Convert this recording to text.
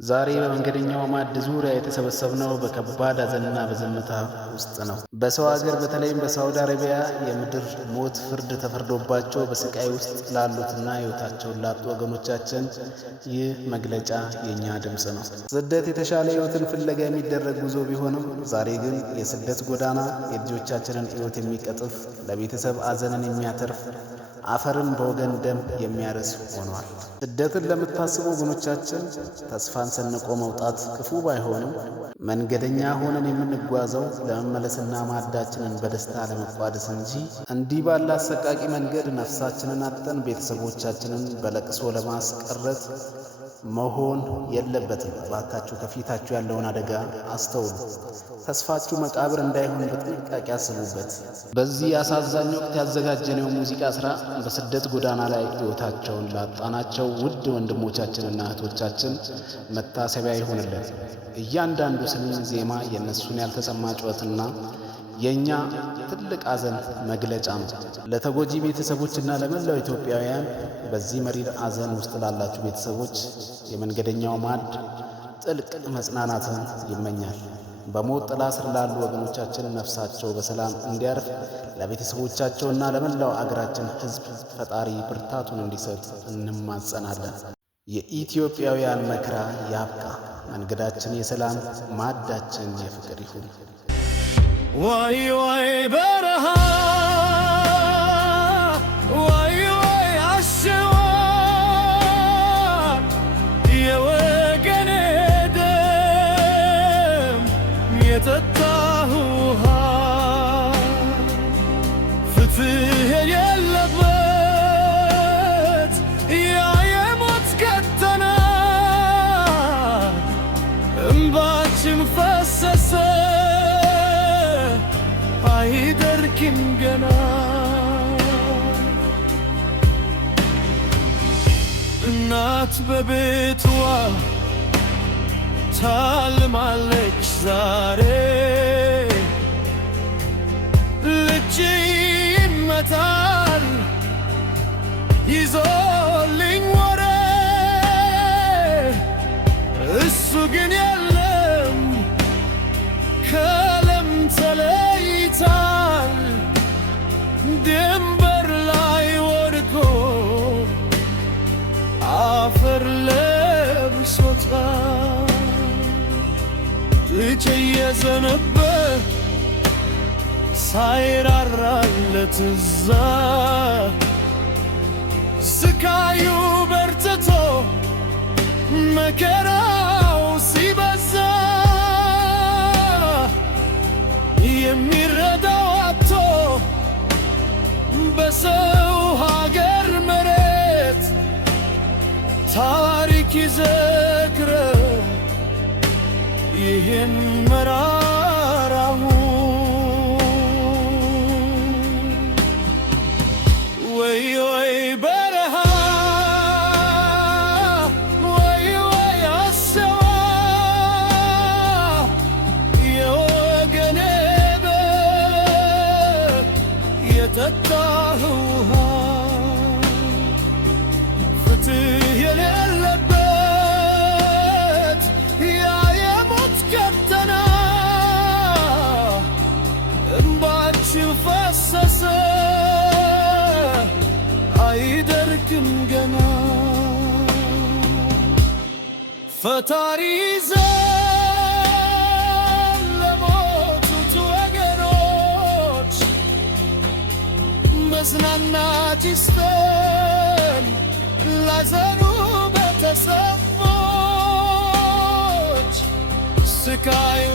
ዛሬ በመንገደኛው ማዕድ ዙሪያ የተሰበሰብነው በከባድ ሐዘንና በዝምታ ውስጥ ነው። በሰው ሀገር በተለይም በሳውዲ አረቢያ የምድር ሞት ፍርድ ተፈርዶባቸው በስቃይ ውስጥ ላሉትና ሕይወታቸውን ላጡ ወገኖቻችን ይህ መግለጫ የእኛ ድምፅ ነው። ስደት የተሻለ ሕይወትን ፍለጋ የሚደረግ ጉዞ ቢሆንም ዛሬ ግን የስደት ጎዳና የልጆቻችንን ሕይወት የሚቀጥፍ ለቤተሰብ ሐዘንን የሚያተርፍ አፈርን በወገን ደም የሚያርስ ሆኗል። ስደትን ለምታስቡ ወገኖቻችን ተስፋን ሰንቆ መውጣት ክፉ ባይሆንም መንገደኛ ሆነን የምንጓዘው ለመመለስና ማዕዳችንን በደስታ ለመቋደስ እንጂ እንዲህ ባለ አሰቃቂ መንገድ ነፍሳችንን አጥተን ቤተሰቦቻችንን በለቅሶ ለማስቀረት መሆን የለበትም። እባካችሁ ከፊታችሁ ያለውን አደጋ አስተውሉ። ተስፋችሁ መቃብር እንዳይሆን በጥንቃቄ አስቡበት። በዚህ አሳዛኝ ወቅት ያዘጋጀነው ሙዚቃ ስራ በስደት ጎዳና ላይ ሕይወታቸውን ላጣናቸው ውድ ወንድሞቻችንና እህቶቻችን መታሰቢያ ይሆንልን። እያንዳንዱ ስንኝ ዜማ የእነሱን ያልተሰማ ጩኸትና የእኛ ትልቅ ሐዘን መግለጫ ነው። ለተጎጂ ቤተሰቦችና ለመላው ኢትዮጵያውያን በዚህ መሪር ሐዘን ውስጥ ላላችሁ ቤተሰቦች የመንገደኛው ማዕድ ጥልቅ መጽናናትን ይመኛል። በሞት ጥላ ስር ላሉ ወገኖቻችን ነፍሳቸው በሰላም እንዲያርፍ ለቤተሰቦቻቸውና ለመላው አገራችን ሕዝብ ፈጣሪ ብርታቱን እንዲሰጥ እንማጸናለን። የኢትዮጵያውያን መከራ ያብቃ። መንገዳችን የሰላም ማዕዳችን የፍቅር ይሁን። ዋይ ዋይ በረሃ ዋይ ዋይ አሸዋ የወገኔ ደም የጠጣህ ውሃ ፍትህ የሌለበት ያ የሞት ከተና እንባችን ፈሰሰ አይደርቅም ገና። እናት በቤትዋ ታልማለች ዛሬ ልጅ ይመታል ይዞልኝ ወሬ እሱ ግን የለም ከለም ተለይታል ድንበር ላይ ወድቆ አፈር ለብሶታል። ልጅ እየዘነበ ሳይራራለት እዛ ስቃዩ በርትቶ መከራው ሲበዛ የሚረዳው አጥቶ በሰው ሀገር መሬት ታሪክ ይዘክረው ይህን መራራውን። ወይ ወይ በረሃ ወይ ወይ አሸዋ የወገኔ ደም የጠጣህ ውሃ ፍትህ የሌለበት ያ የሞት ከተና እንባችን ፈሰሰ አይደርቅም ገና። ፈጣሪ ዘን ለሞቱት ወገኖች መጽናናት ይስጠን ላዘኑ ቤተሰቦች ስቃዩ